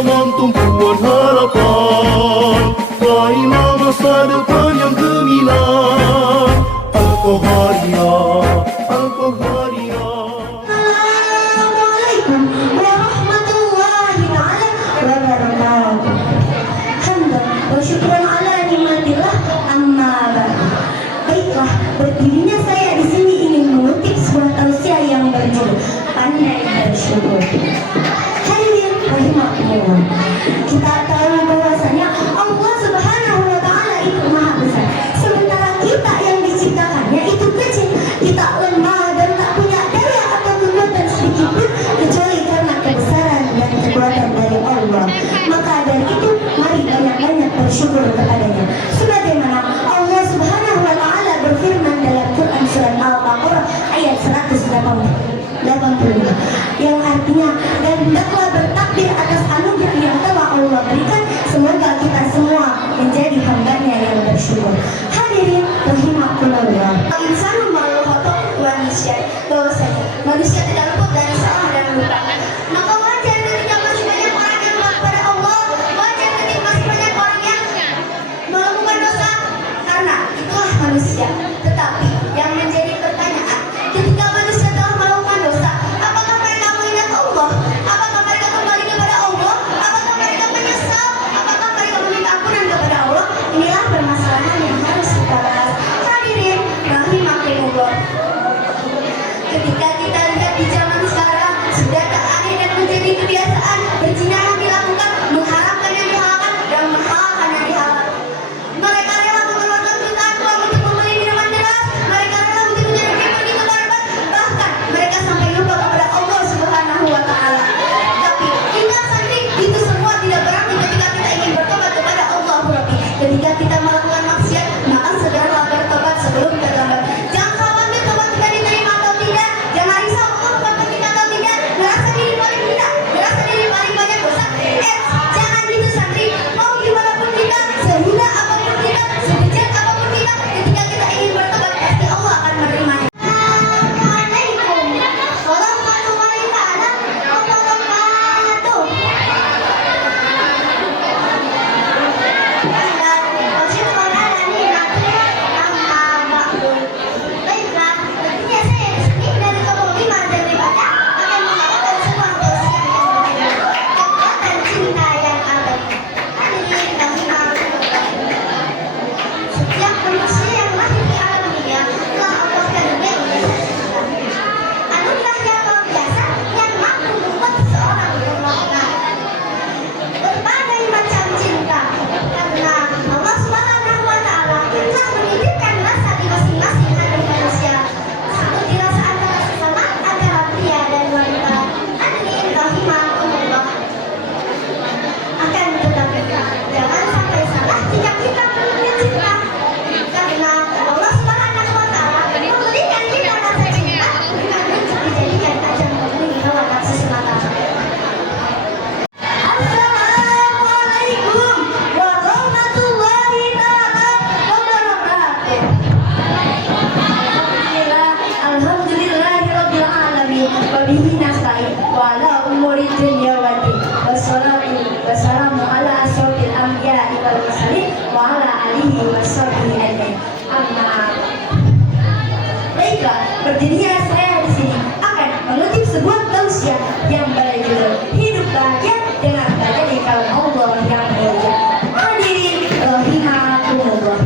zaman tumpuan harapan, raihlah masa depan yang gemilang. Al-Qahariyah, Al-Qahariyah. Assalamualaikum warahmatullahi wabarakatuh. Hamdan wa syukran ala nikmatillah, amma ba'du. Baiklah, berdirinya saya di sini ingin mengutip sebuah tausiah yang berjudul Pandai Bersyukur. Hadirin rahimakumullah. Kita tahu bahwasanya Allah Subhanahu wa taala itu Maha Besar. Sementara kita yang diciptakannya itu kecil. Kita lemah dan tak punya daya atau kekuatan sedikit pun kecuali karena kebesaran dan kekuatan dari Allah. Maka dari itu mari banyak-banyak bersyukur kepadanya. Sebagaimana Allah Subhanahu wa taala berfirman dalam Quran surat Al-Baqarah ayat 185 yang artinya, dan hendaklah bertakbir atas anugerah yang telah Allah berikan. Semoga kita semua menjadi hamba-Nya yang bersyukur. Hadirin rahimakumullah. Insan malu khotok manusia, bahwasanya manusia tidak luput dari salah dan lupa. Maka wajar ketika masih banyak orang yang lupa pada Allah, wajar ketika masih banyak orang yang melakukan dosa, karena itulah manusia. Tetapi yang menjadi pertanyaan, ketika manusia telah melakukan dosa, apakah mereka mengingat Allah? Apakah mereka kembali kepada Allah? Apakah mereka menyesal? Apakah mereka meminta ampunan kepada Allah? Inilah permasalahan yang harus kita bahas. Hadirin rahimakumullah. Ketika kita lihat di zaman sekarang, sudah tak aneh dan menjadi kebiasaan berzina yang dilakukan, mengharamkan yang dihalalkan, dan menghalalkan yang dihalalkan. Mereka rela mengeluarkan jutaan uang untuk membeli minuman keras. Mereka rela untuk menjadi pergi ke korban. Bahkan mereka sampai lupa kepada Allah Subhanahu wa taala. Tapi ingat santri, itu semua tidak berarti ketika kita ingin bertobat kepada Allah Rabbi. Ketika kita melakukan maksiat, maka segeralah bertobat sebelum terlambat. Jangan khawatir tobat kita diterima atau tidak. Jangan risau tobat kita atau tidak. Merasa diri paling tidak, merasa diri paling banyak dosa. Jangan gitu santri. Mau gimana pun kita, sehina apapun kita, sebejat apapun kita, ketika kita ingin bertobat, pasti Allah akan menerimanya. Assalamualaikum warahmatullahi wabarakatuh. Baiklah, tentunya saya di sini dari kelompok 5 dan daripada akan membawakan sebuah tausiah yang berjudul Kekuatan Cinta yang Abadi. Hadirin rahimakumullah. Setiap manusia yang lahir di alam dunia telah Allah karuniai anugerah yang luar biasa yang mampu membuat seseorang bermakna berbagai macam cinta, karena Allah Subhanahu wa taala telah menitipkan rasa di masing-masing hati manusia, seperti rasa antara sesama antara pria dan wanita. Hadirin rahimakumullah. Akan tetapi jangan sampai salah jika kita menuntut cinta, karena Allah Subhanahu wa taala memberikan kita rasa cinta bukan untuk dijadikan ajang memenuhi hawa nafsu semata. Assalamualaikum warahmatullahi wabarakatuh. Alhamdulillahirabbil alamin wa bihi nasta'in wa ala umuri dunya waddin. Wassalatu wassalamu ala asyrofil anbiya'i wal mursalin wa ala alihi washabbihi ajmain. Amma. Baiklah, berdirinya saya di sini akan mengutip sebuah tausiah yang berjudul Hidup Bahagia dengan Menjadi Kaum Allah yang Mulia. Hadirin rahimakumullah.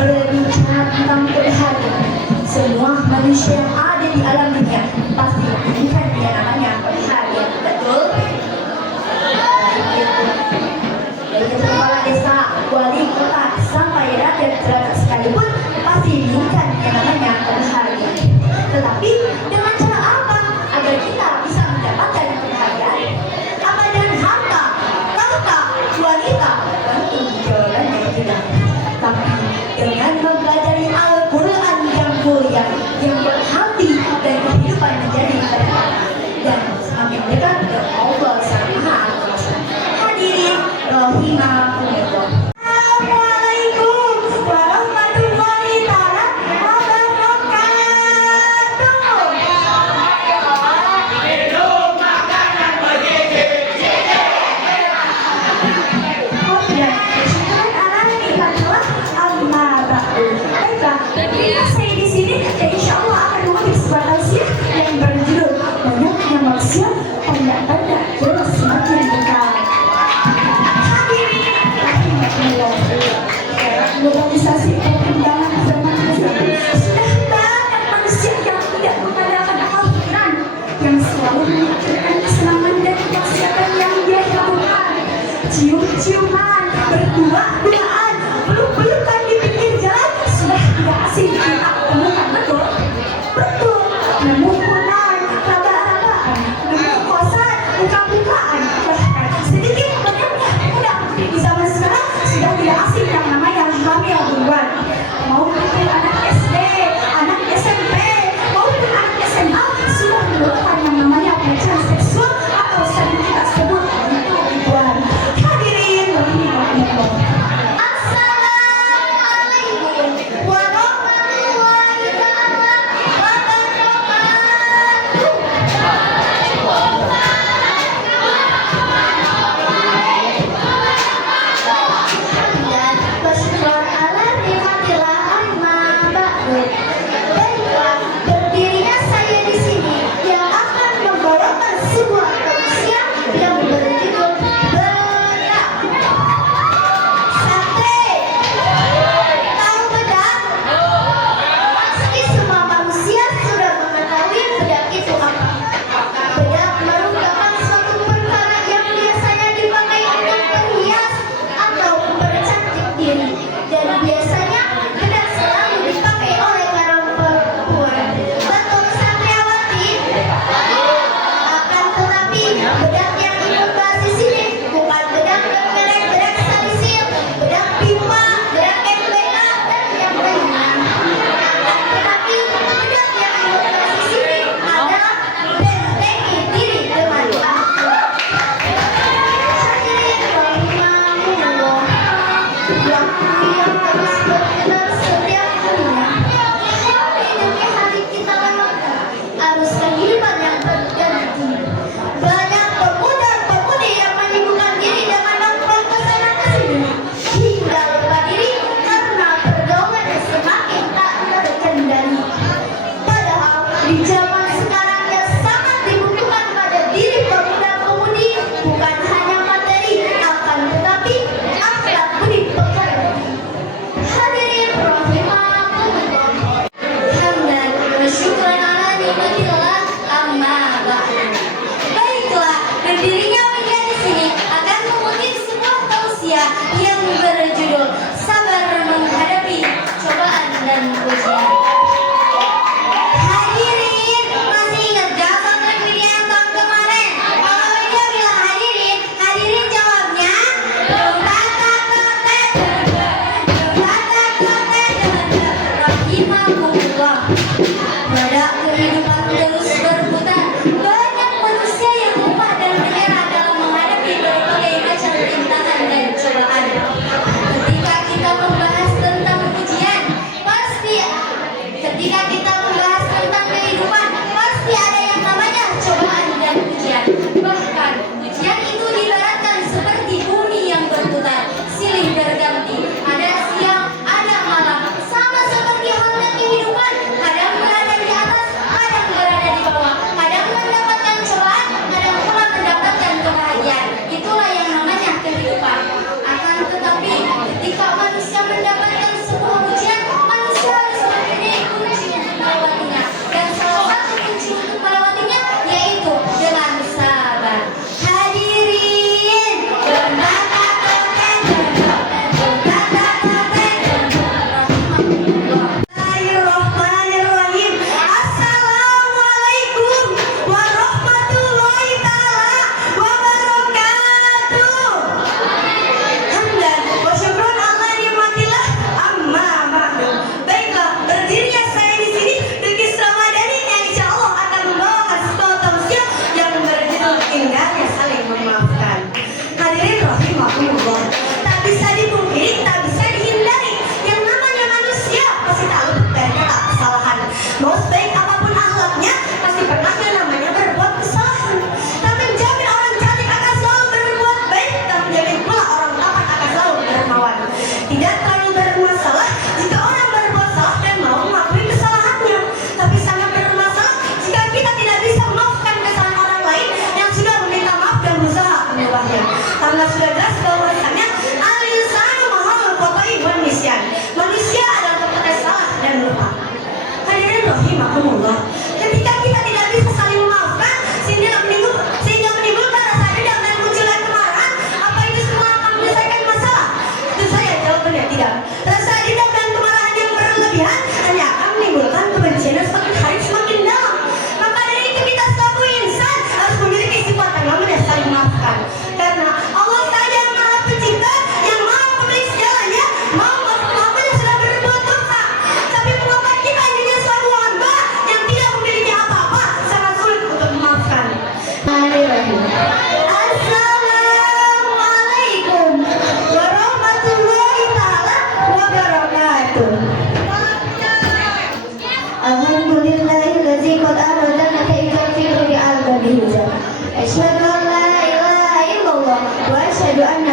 Berbicara tentang kebahagiaan, semua manusia yang ada di alam dunia pasti menginginkan yang namanya bahagia. Betul? Dari kepala desa, wali kota, sampai rakyat teratas sekalipun pasti menginginkan yang namanya kebahagiaan. Tetapi dengan cara apa agar kita bisa mendapatkan kebahagiaan? Apa dengan harta, tahta, wanita? Tentu jawabannya tidak. Tapi dengan mempelajari Al-Quran yang mulia, yang berhati dan kehidupan menjadi Saya di sini dan insya Allah akan mengutip sebuah tausiah yang berjudul Banyaknya Manusia Tanda-tanda Jodoh Semakin Dekat. Hadirin rahimakumullah, globalisasi perkembangan zaman ini sudah banyak manusia yang tidak mengadakan akhiran, yang selalu memikirkan kesenangan dan kemaksiatan yang dia lakukan. Cium-ciuman, berdua-duaan, peluk-pelukan di pinggir jalan sudah tidak asing.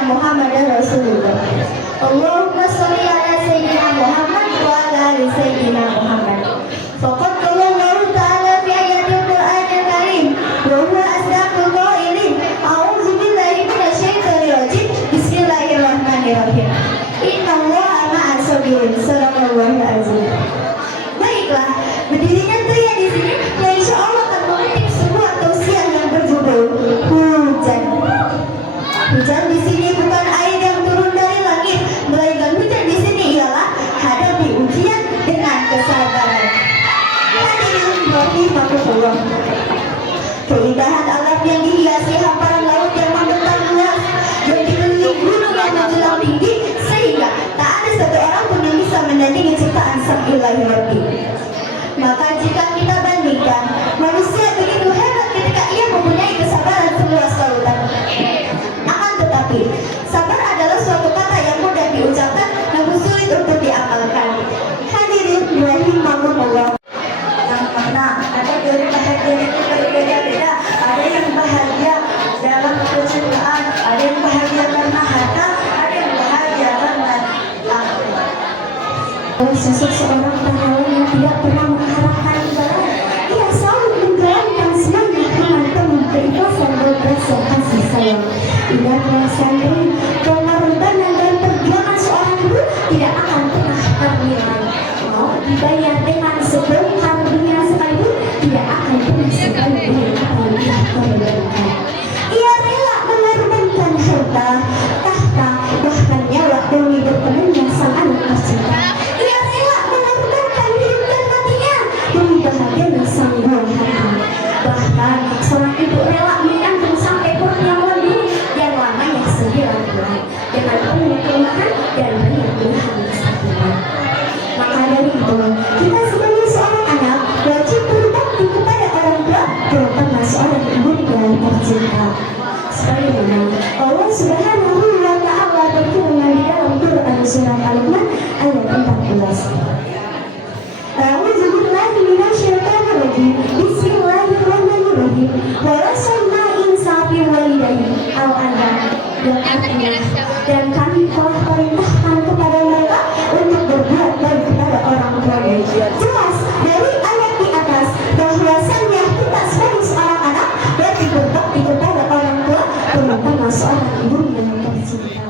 Muhammad Rasulullah. Allahumma sholli ala sayyidina Muhammad wa ala ali sayyidina Muhammad. Faqad qala Allah ta'ala fi ayatil Qur'anil Karim wa huwa asdaqul qailin. A'udzu billahi minasy syaithanir rajim. Bismillahirrahmanirrahim. Innallaha ma'as sabirin. Shadaqallahul azim. Baiklah, berdirinya pria di sini yang insya Allah akan memetik sebuah tausiah yang berjudul hujan. Hujan di sini bukan air yang turun dari langit, melainkan hujan di sini ialah hadapi ujian dengan kesabaran. Hadirin rahimakumullah. Keindahan alam yang dihiasi hamparan laut yang membentang luas, yang dikelilingi gunung yang menjulang tinggi, sehingga tak ada satu orang pun yang bisa menandingi ciptaan Sang Ilahi Rabbi. Maka jika kita bandingkan, manusia begitu hebat ketika ia mempunyai kesabaran seluas lautan. Akan tetapi, sabar adalah suatu kata yang mudah diucapkan namun sulit untuk diamalkan. Hadirin rahimakumullah. Nah, ada dari bahagia itu berbeda-beda. Ada yang bahagia dalam kecintaan, ada yang bahagia karena harta, ada yang bahagia karena sosok seorang pahlawan yang tidak pernah mengharapkan imbalan. Ia selalu menjalankan semuanya dengan penuh keikhlasan dan rasa kasih sayang. Ingatlah santri, pengorbanan dan perjuangan seorang ibu tidak akan pernah ternilai. Mau dibayar dengan sebongkar dunia sekalipun, tidak akan pernah sekali dengan apa yang telah korbankan. Ia rela mengorbankan harta, tahta, bahkan nyawa demi bertemunya sang anak tercinta. Ia rela mengorbankan hidup dan matinya demi bahagianya sang buah hati. Bahkan seorang ibu rela menanggung sampai perutnya melebihi yang lamanya 9 bulan dengan penuh kelemahan dan banyak belahan kesakitan. Maka dari itu, kita sebagai seorang anak wajib berbakti kepada orang tua, terutama seorang ibu yang tercinta. Sebagaimana Allah Subhanahu wa Ta'ala berfirman di dalam Quran surat Al-Luqman ayat 14. A'udzu billahi minasyaitonir rajim. Bismillahirrahmanirrahim. Wa rasulna insafi walidayhi al-adab. Yang artinya, dan kami telah perintahkan kepada mereka untuk berbuat baik kepada orang tuanya. Jelas dari ayat di atas bahwasannya kita sebagai seorang anak wajib berbakti kepada orang tua, terutama seorang ibu yang tercinta.